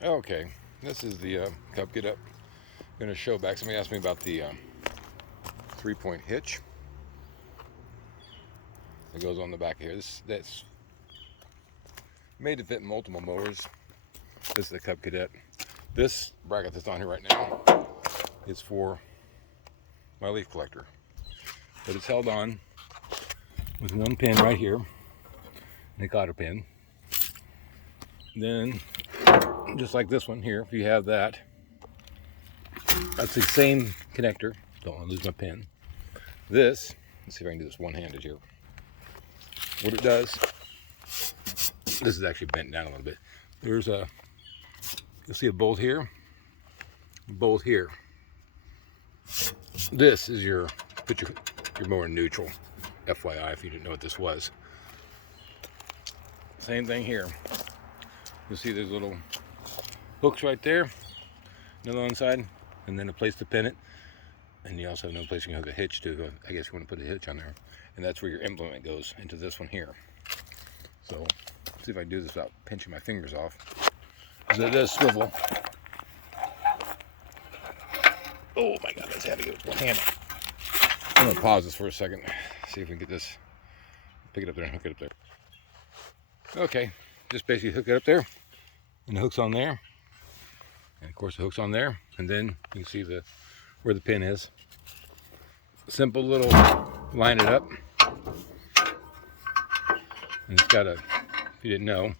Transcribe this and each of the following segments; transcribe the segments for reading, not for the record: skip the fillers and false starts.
Okay, this is the Cup Get Up. I'm going to show back. Somebody asked me about the 3-point hitch that goes on the back here. That's made to fit multiple mowers. This is the Cup Cadet. This bracket that's on here right now is for my leaf collector, but it's held on with one pin right here, and a cotter pin. Then, just like this one here, if you have that, that's the same connector. Don't want to lose my pin. This, let's see if I can do this one-handed here. What it does, this is actually bent down a little bit. There's a, you'll see a bolt here, bolt here. This is your, put your mower in neutral. FYI, if you didn't know what this was. Same thing here. You'll see there's little hooks right there, another on the side, and then a place to pin it. And you also have another place you can hook a hitch to. I guess you want to put a hitch on there. And that's where your implement goes, into this one here. So, let's see if I can do this without pinching my fingers off. Because it does swivel. Oh my God, that's heavy with one hand. I'm going to pause this for a second. See if we can get this, pick it up there and hook it up there. Okay, just basically hook it up there. And the hook's on there. And of course the hook's on there. And then you can see where the pin is. Simple little line it up. And it's got a, if you didn't know,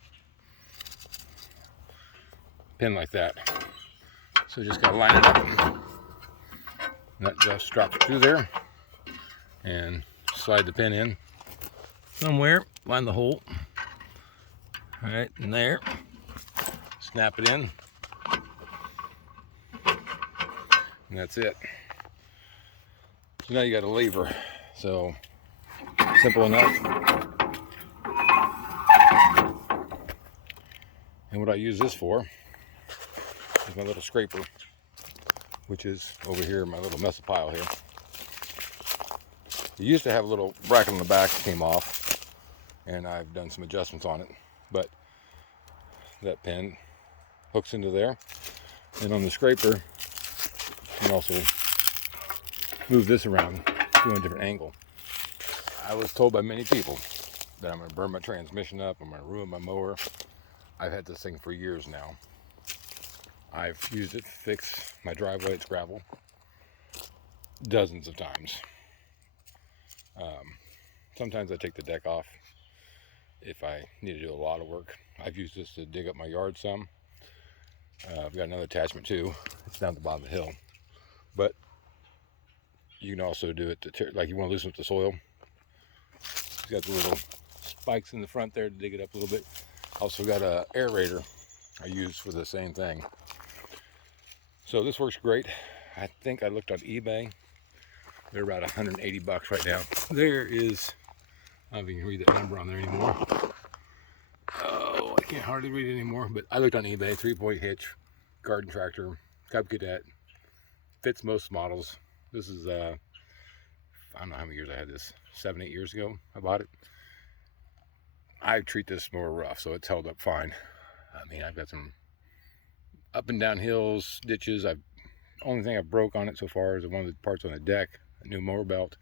pin like that. So just gotta line it up. And that just drops through there. And slide the pin in somewhere. Line the hole. Right in there. Snap it in. And that's it. So now you got a lever. So simple enough. And what I use this for is my little scraper, which is over here, my little mess of pile here. It used to have a little bracket on the back that came off, and I've done some adjustments on it, but that pin hooks into there. And on the scraper, you can also move this around to a different angle. I was told by many people that I'm going to burn my transmission up, I'm going to ruin my mower. I've had this thing for years now. I've used it to fix my driveway, it's gravel, dozens of times. Sometimes I take the deck off if I need to do a lot of work. I've used this to dig up my yard some. I've got another attachment too. It's down at the bottom of the hill. But you can also do it to tear, like you want to loosen up the soil. It's got the little spikes in the front there to dig it up a little bit. Also got a aerator I use for the same thing. So this works great. I think I looked on eBay. They're about 180 bucks right now. There is, I don't know if you can read that number on there anymore. Oh, I can't hardly read it anymore, but I looked on eBay, 3-point hitch, garden tractor, Cub Cadet, fits most models. This is, I don't know how many years I had this, 7, 8 years ago I bought it. I treat this more rough, so it's held up fine. I mean, I've got some up and down hills, ditches. Only thing I broke on it so far is one of the parts on the deck, a new mower belt.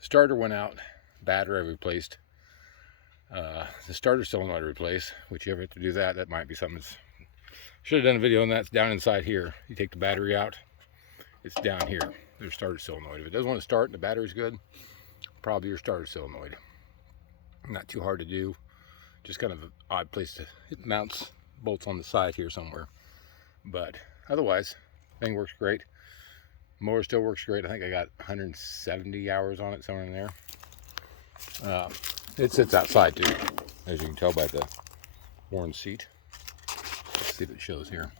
Starter went out, battery I replaced. The starter solenoid I replaced, which you ever have to do that, that might be something that's, should have done a video on that. It's down inside here. You take the battery out, it's down here. There's starter solenoid. If it doesn't want to start and the battery's good, probably your starter solenoid. Not too hard to do, just kind of an odd place to, it mounts bolts on the side here somewhere. But otherwise, thing works great. Mower still works great. I think I got 170 hours on it, somewhere in there. It sits outside too, as you can tell by the worn seat. Let's see if it shows here.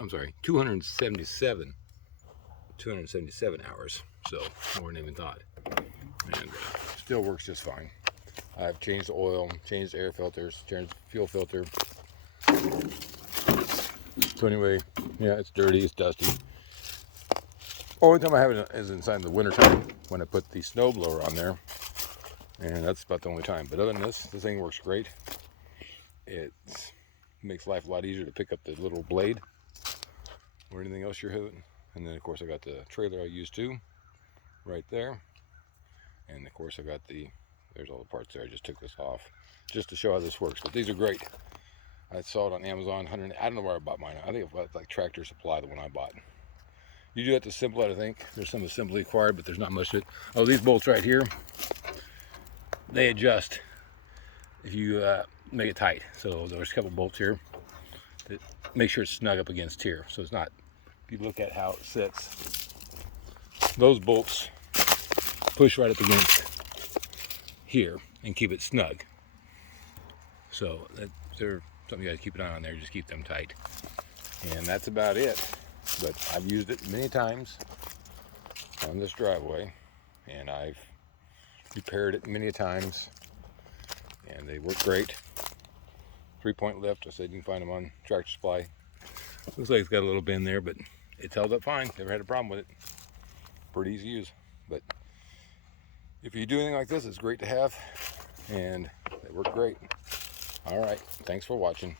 I'm sorry, 277 hours, so more than even thought. And still works just fine. I've changed the oil, changed the air filters, changed the fuel filter. So anyway, yeah, it's dirty, it's dusty. Only time I have it is inside in the wintertime when I put the snowblower on there. And that's about the only time. But other than this thing works great. It makes life a lot easier to pick up the little blade or anything else you're holding. And then of course I got the trailer I use too, right there. And of course I got there's all the parts there. I just took this off just to show how this works. But these are great. I saw it on Amazon. I don't know where I bought mine. I think it was like Tractor Supply, the one I bought. You do have to assemble it, I think. There's some assembly required, but there's not much to it. Oh, these bolts right here, they adjust if you make it tight. So there's a couple bolts here that make sure it's snug up against here. So it's not, if you look at how it sits, those bolts push right up against here and keep it snug. So they're something you got to keep an eye on there. Just keep them tight. And that's about it. But I've used it many times on this driveway, and I've repaired it many times, and they work great. 3-point lift. I said you can find them on Tractor Supply. Looks like it's got a little bend there, but it's held up fine. Never had a problem with it. Pretty easy to use. But if you do anything like this, it's great to have, and they work great. All right, thanks for watching.